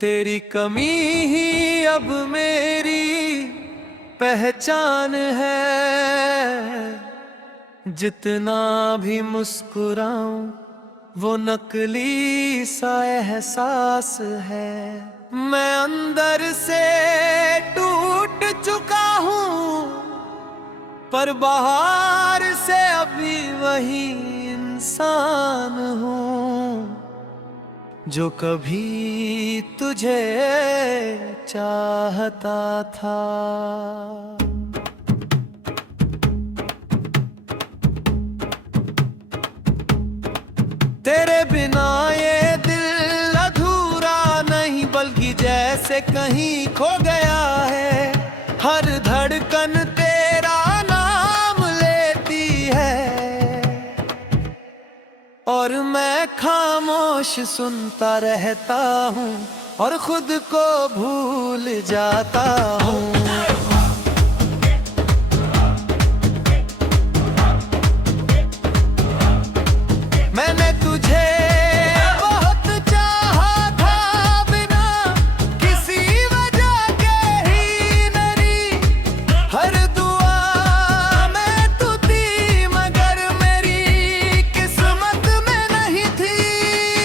तेरी कमी ही अब मेरी पहचान है। जितना भी मुस्कुराऊं वो नकली सा एहसास है। मैं अंदर से टूट चुका हूँ पर बाहर से अभी वही इंसान हूँ जो कभी तुझे चाहता था। तेरे बिना ये दिल अधूरा नहीं बल्कि जैसे कहीं खो गया है। हर धड़कन तेरा नाम लेती है और मैं खामोश सुनता रहता हूँ और खुद को भूल जाता हूँ। मैंने तुझे बहुत चाहा था बिना किसी वजह के ही मेरी हर दुआ में तू थी मगर मेरी किस्मत में नहीं थी।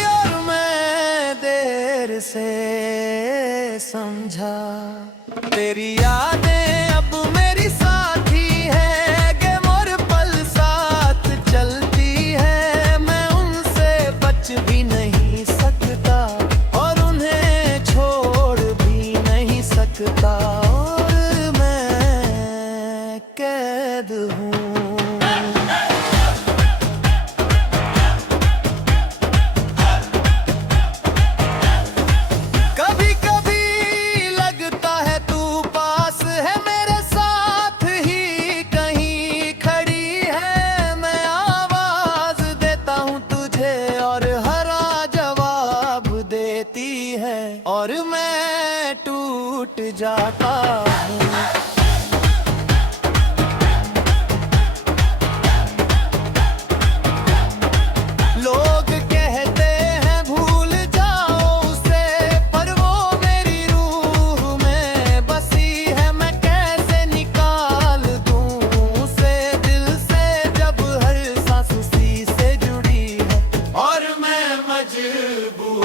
और मैं देर से समझा तेरी यादें अब मेरी साथी है कि मोर पल साथ चलती है। मैं उनसे बच भी नहीं सकता और उन्हें छोड़ भी नहीं सकता और मैं कैद हूँ। कभी कभी लगता है तू पास है मेरे साथ ही कहीं खड़ी है। मैं आवाज देता हूँ तुझे और हरा जवाब देती है और मैं टूट जाता हूँ। लोग कहते हैं भूल जाओ उसे पर वो मेरी रूह में बसी है। मैं कैसे निकाल दूं उसे दिल से जब हर सांस उसी से जुड़ी है और मैं मजबूर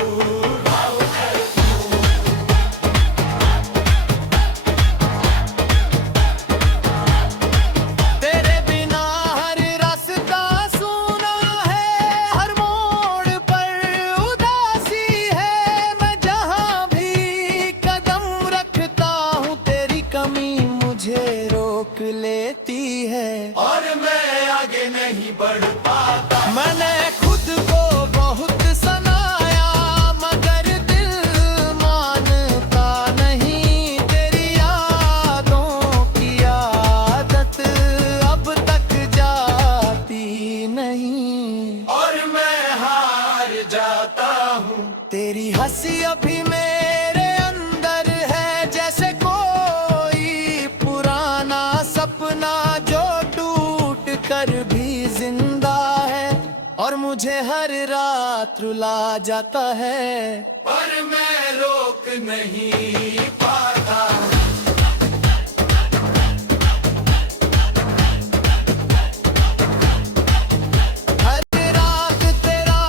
तेरे बिना हर रास्ता सूना है। हर मोड़ पर उदासी है। मैं जहाँ भी कदम रखता हूँ तेरी कमी मुझे रोक लेती है और मैं आगे नहीं बढ़ पाता। मैंने खुद को बहुत सनाया मगर दिल मानता नहीं। तेरी यादों की आदत अब तक जाती नहीं और मैं हार जाता हूँ। तेरी हंसी अभी मेरे अंदर है जैसे कोई पुराना सपना जो टूट कर भी जिंदा है और मुझे हर रात रुला जाता है पर मैं रोक नहीं पाता। हर रात तेरा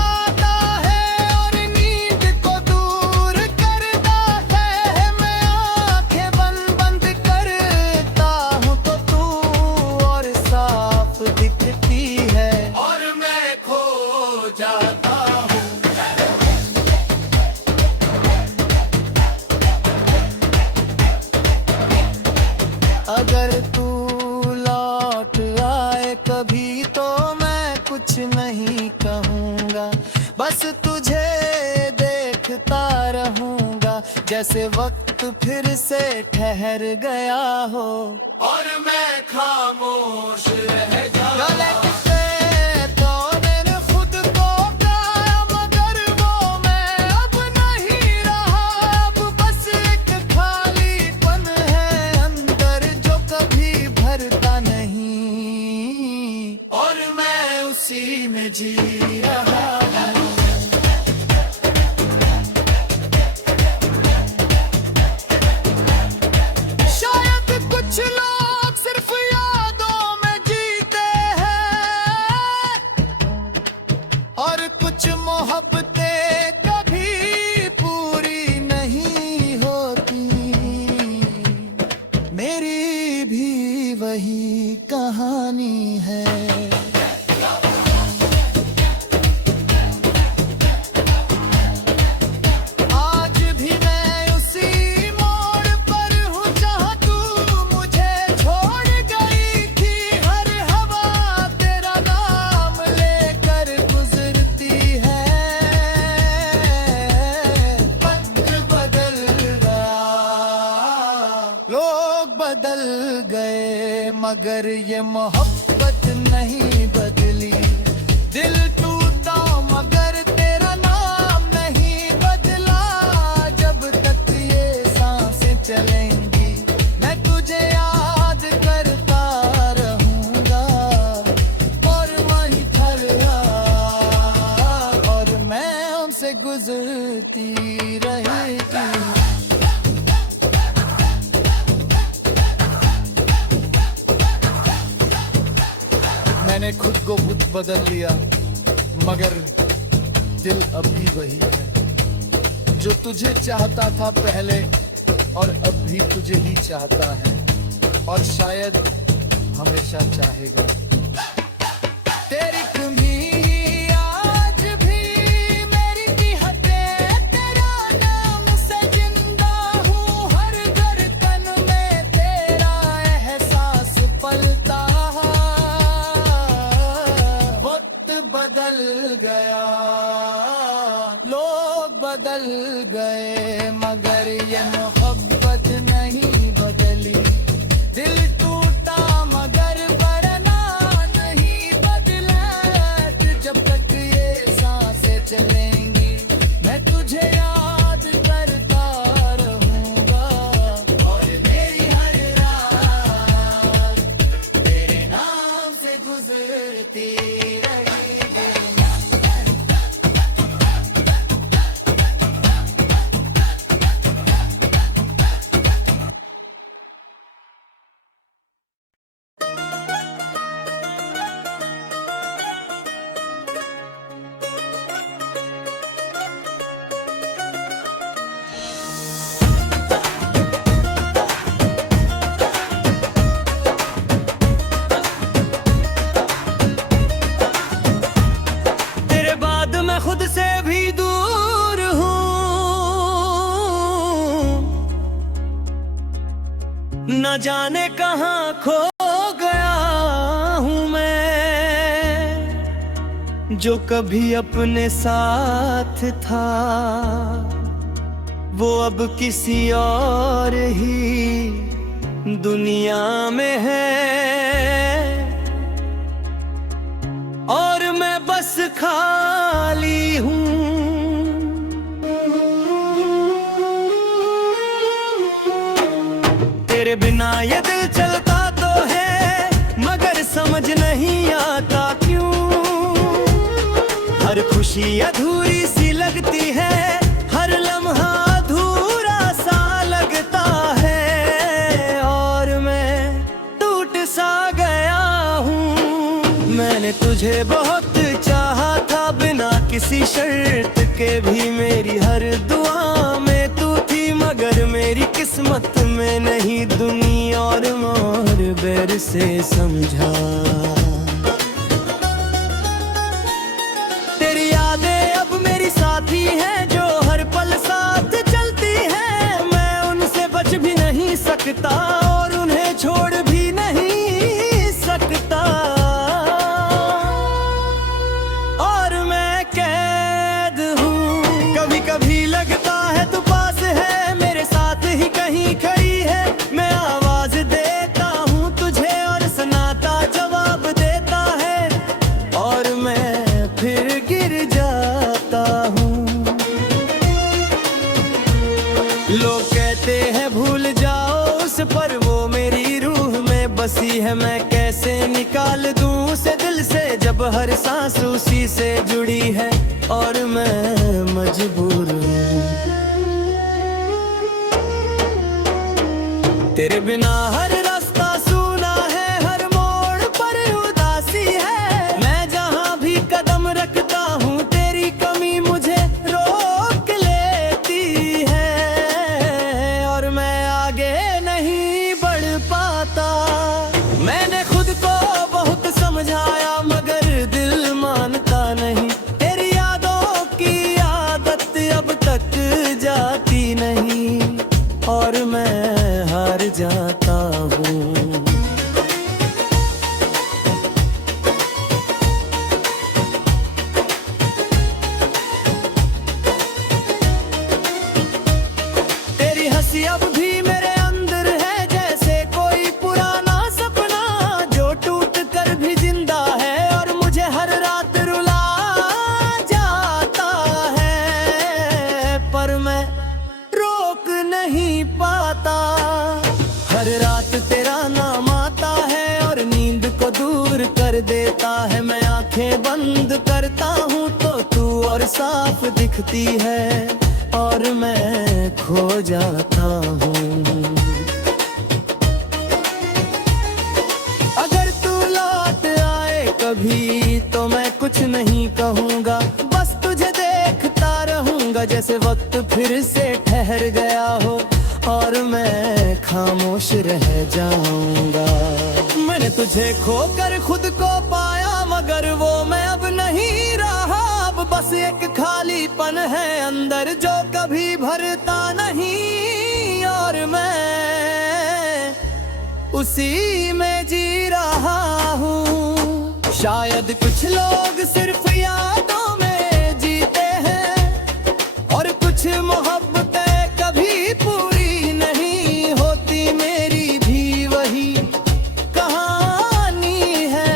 आता है और नींद को दूर करता है। मैं आंखें बंद बंद करता हूँ तो तू और साफ दिखती है और मैं खो जाता हूँ। अगर तू लौट आए कभी तो मैं कुछ नहीं कहूँगा। बस तुझे देखता रहूँगा जैसे वक्त फिर से ठहर गया हो और मैं खामोश रह जाऊँ। तो मैंने खुद को पाया मगर वो मैं अब नहीं रहा। अब बस एक खालीपन है अंदर जो कभी भरता नहीं और मैं उसी में जी रहा हूँ। मगर ये मोहब्बत नहीं बदली। दिल टूटा मगर तेरा नाम नहीं बदला। जब तक ये सांसें चलेंगी मैं तुझे याद करता रहूंगा। और वहीं ठहरा और मैं उनसे गुजरती रहेगी। मैंने खुद को खुद बदल लिया मगर दिल अभी वही है जो तुझे चाहता था पहले और अब भी तुझे ही चाहता है और शायद हमेशा चाहेगा। तेरी कमी आज भी मेरी चाहतें, तेरा नाम से जिंदा हूँ। हर धड़कन में तेरा एहसास पलता। बदल गया, लोग बदल गए मगर ये मोहब्बत नहीं बदली। दिल टूटा मगर वरना नहीं बदला। जब तक ये सांसें चलेंगी मैं तुझे याद करता रहूंगा। और मेरी हर रात तेरे नाम से गुजरती रहेगी। खुद से भी दूर हूँ, न जाने कहाँ खो गया हूँ मैं। जो कभी अपने साथ था वो अब किसी और ही दुनिया में है। और मैं बस खाली हूँ। तेरे बिना ये दिल चलता तो है मगर समझ नहीं आता क्यों। हर खुशी अधूरी सी लगती है, हर लम्हा अधूरा सा लगता है। और मैं टूट सा गया हूँ। मैंने तुझे बहुत चाहा था बिना किसी शर्त के भी। मेरी हर दुआ में तू थी मगर मेरी किस्मत में नहीं। दुनिया और मोर बैर से समझा। तेरी यादें अब मेरी साथी हैं जो हर पल साथ चलती हैं। मैं उनसे बच भी नहीं सकता और उन्हें छोड़ भी नहीं सकता। कभी लगता है तू पास है, मेरे साथ ही कहीं खड़ी है। मैं आवाज देता हूँ तुझे और सुनाता जवाब देता है। और मैं फिर गिर जाता हूँ। लोग कहते हैं भूल जाओ उस पर, वो मेरी रूह में बसी है। मैं कैसे निकाल दूँ उसे दिल से जब हर सांस उसी से जुड़ी है। और मैं मजबूर हूँ। तेरे बिना हर रास्ता सूना है, हर मोड़ पर उदासी है। मैं जहाँ भी कदम रखता हूँ तेरी कमी मुझे रोक लेती है। और मैं आगे नहीं बढ़ पाता। मैंने खुद को बहुत समझाया मगर दिल मानता नहीं। तेरी यादों की आदत अब तक जाती नहीं और मैं हार जाता हूँ। तेरी हंसी अब भी मेरे अंदर है जैसे कोई पुराना सपना। कर देता है। मैं आंखें बंद करता हूँ तो तू और साफ दिखती है और मैं खो जाता हूँ। अगर तू लौट आए कभी तो मैं कुछ नहीं कहूँगा, बस तुझे देखता रहूँगा जैसे वक्त फिर से ठहर गया हो और मैं खामोश रह जाऊंगा। मैंने तुझे खोकर खुद को पाया मगर वो मैं अब नहीं रहा। अब बस एक खालीपन है अंदर जो कभी भरता नहीं और मैं उसी में जी रहा हूँ। शायद कुछ लोग सिर्फ यादों में जीते हैं और कुछ मोहब्बतें कभी पूरी नहीं होती। मेरी भी वही कहानी है।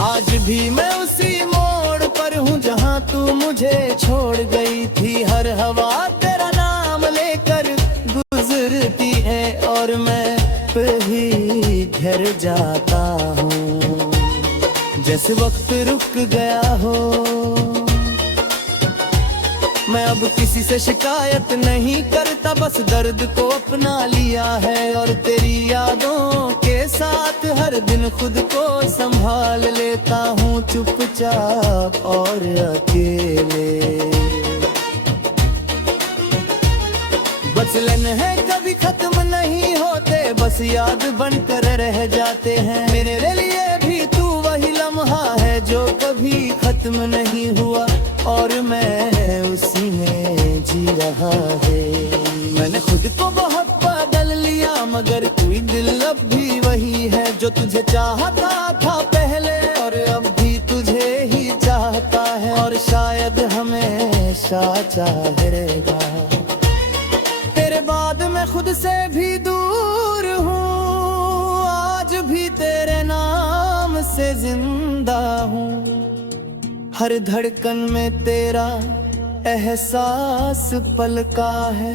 आज भी मैं उसी मोड़ पर हूँ जहाँ तू मुझे छोड़ गई थी। हर हवा तेरा नाम लेकर गुजरती है और मैं पे ही घर जाता हूँ जैसे वक्त रुक गया हो। मैं अब किसी से शिकायत नहीं करता, बस दर्द को अपना लिया है और तेरी यादों के साथ हर दिन खुद को संभाल लेता हूँ चुपचाप और अकेले। बचलन है कभी खत्म नहीं होते, बस याद बनकर रह जाते हैं। मेरे लिए भी तू वही लम्हा है जो कभी खत्म नहीं हुआ और मैं उसी में जी रहा है। मैंने खुद को बहुत बदल लिया मगर कोई दिल अब भी वही है जो तुझे चाहता था पहले और अब भी तुझे ही चाहता है और शायद हमेशा चाहेगा। तेरे बाद मैं खुद से भी दूर हूँ, आज भी तेरे नाम से जिंदा हूँ। हर धड़कन में तेरा एहसास पलका है।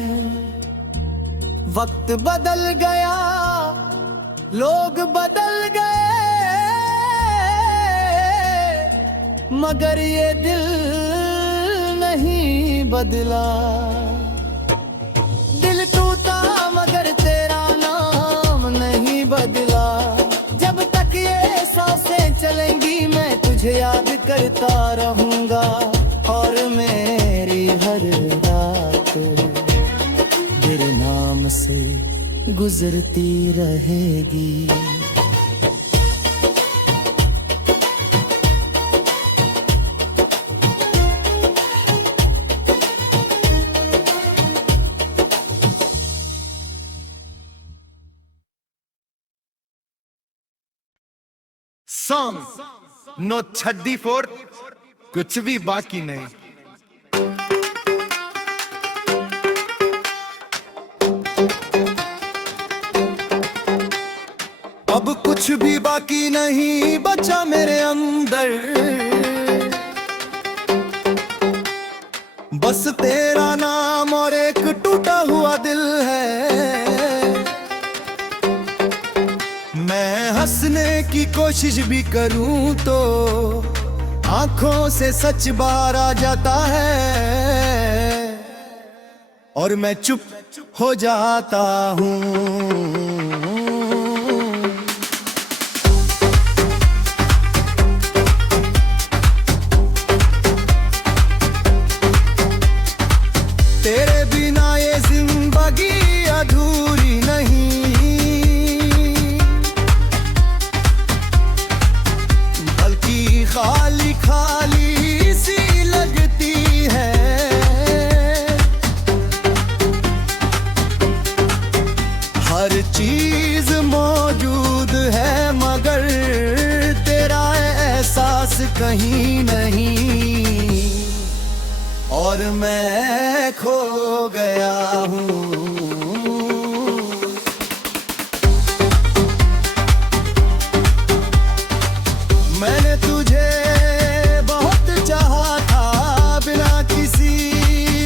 वक्त बदल गया, लोग बदल गए मगर ये दिल नहीं बदला। दिल टूटा मगर तेरा नाम नहीं बदला। जब तक ये सांसें चलेंगी मैं तुझे याद करता रहूंगा और मेरी हर रात तेरे नाम से गुजरती रहेगी। सॉन्ग नो छड्डी फोर कुछ भी बाकी नहीं। अब कुछ भी बाकी नहीं बचा मेरे अंदर, बस तेरा नाम और एक टूटा हुआ दिल है। मैं हंसने की कोशिश भी करूं तो आंखों से सच बाहर आ जाता है और मैं चुप हो जाता हूं। तेरे बिना ये जिंदगी अधूरी नहीं, बल्कि खाली खाली सी लगती है। हर चीज मौजूद है मगर तेरा एहसास कहीं नहीं और मैं खो गया हूँ। मैंने तुझे बहुत चाहा था बिना किसी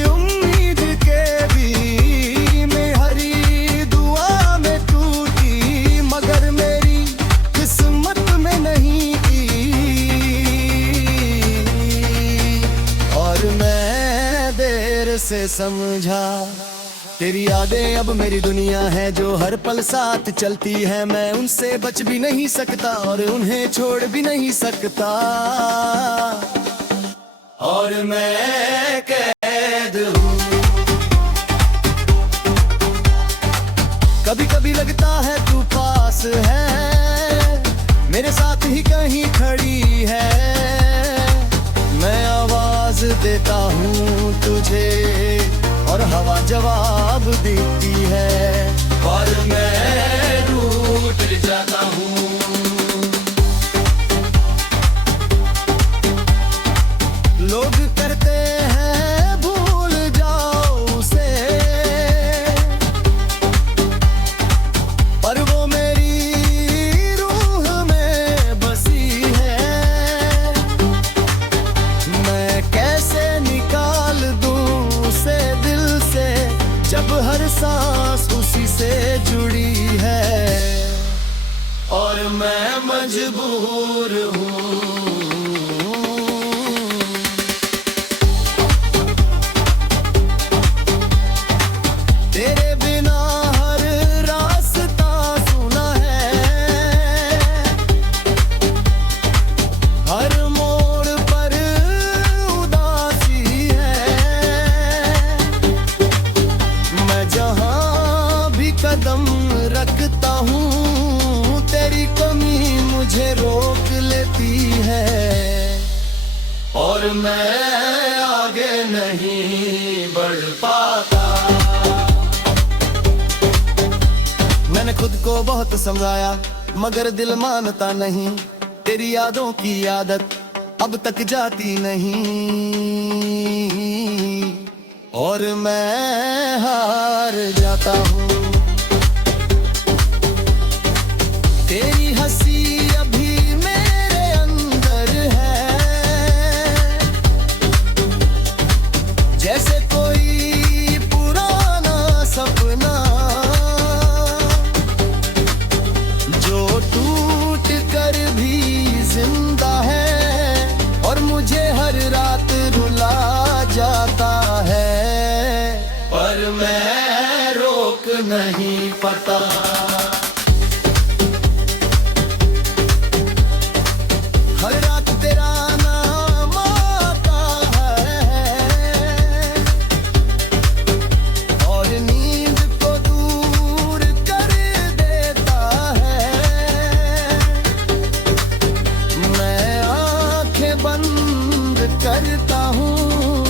उम्मीद के भी। मेरी दुआ में टूटी मगर मेरी किस्मत में नहीं फिर से समझा। तेरी यादें अब मेरी दुनिया है जो हर पल साथ चलती है। मैं उनसे बच भी नहीं सकता और उन्हें छोड़ भी नहीं सकता। और मैं कैद हूँ। कभी कभी लगता है तू पास है, मेरे साथ ही कहीं खड़ी है। मैं आवाज देता हूँ तुझे और हवा जवाब देती है। और मैं रूठ जाता हूँ। लोग करते हैं भूल जाओ उसे, पर वो मेरी रूह में बसी है। मैं कैसे निकाल दूं उसे दिल से, जब हर सांस उसी से जुड़ी है। और मैं मजबूर हूँ। तेरे बिना हर रास्ता सुना है, हर मोड़ पर उदासी है। मैं जहाँ भी कदम रखता हूँ, तेरी कमी मुझे रोक लेती है। और मैं आगे नहीं बढ़ पाता। मैंने खुद को बहुत समझाया मगर दिल मानता नहीं। तेरी यादों की आदत अब तक जाती नहीं। और मैं हार जाता हूँ। तेरी हंसी अभी मेरे अंदर है, जैसे कोई पुराना सपना जो टूट कर भी जिंदा है। और मुझे हर रात रुला जाता है, पर मैं रोक नहीं पाता। हर रात तेरा नाम आता है और नींद को दूर कर देता है। मैं आंखें बंद करता हूँ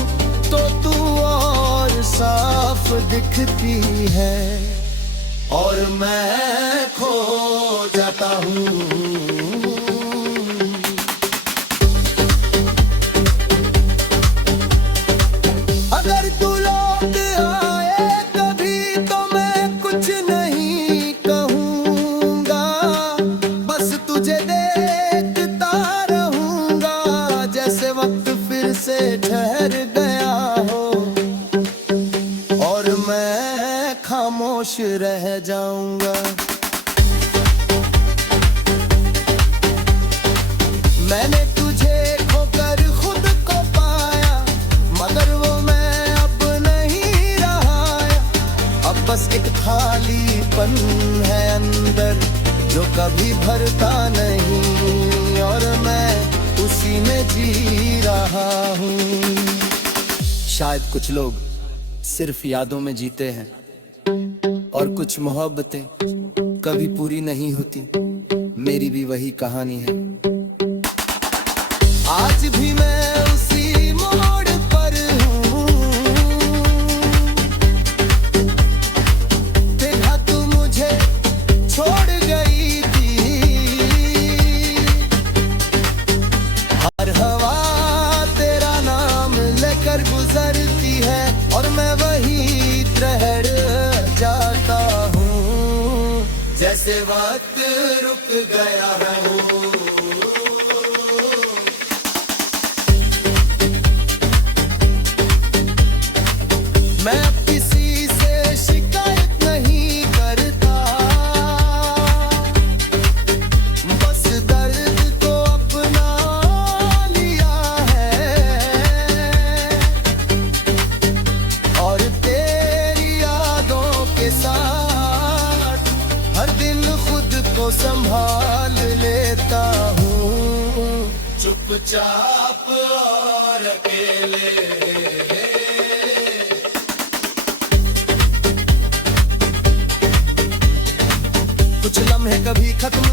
तो तू और साफ दिखती है। और मैं खो जाता हूँ। अगर तू लौट आए कभी तो मैं कुछ नहीं कहूँगा, बस तुझे देखता रहूँगा जैसे वक्त फिर से ठहर गया हो। और मैं खामोश रह जाऊँगा। मैंने तुझे खोकर खुद को पाया, मगर वो मैं अब नहीं रहा। अब बस एक खालीपन है अंदर जो कभी भरता नहीं। और मैं उसी में जी रहा हूँ। शायद कुछ लोग सिर्फ यादों में जीते हैं और कुछ मोहब्बतें कभी पूरी नहीं होती। मेरी भी वही कहानी है। आज भी मैं उसी मोड़ पर हूँ। देखा तू मुझे छोड़ गई थी। हर हवा तेरा नाम लेकर गुजरती है और मैं वही ठहर जाता हूँ जैसे वक्त रुक गया है। मैं अब किसी से शिकायत नहीं करता, बस दर्द को अपना लिया है। संभाल लेता हूँ चुपचाप और अकेले। कुछ लम्हे कभी खत्म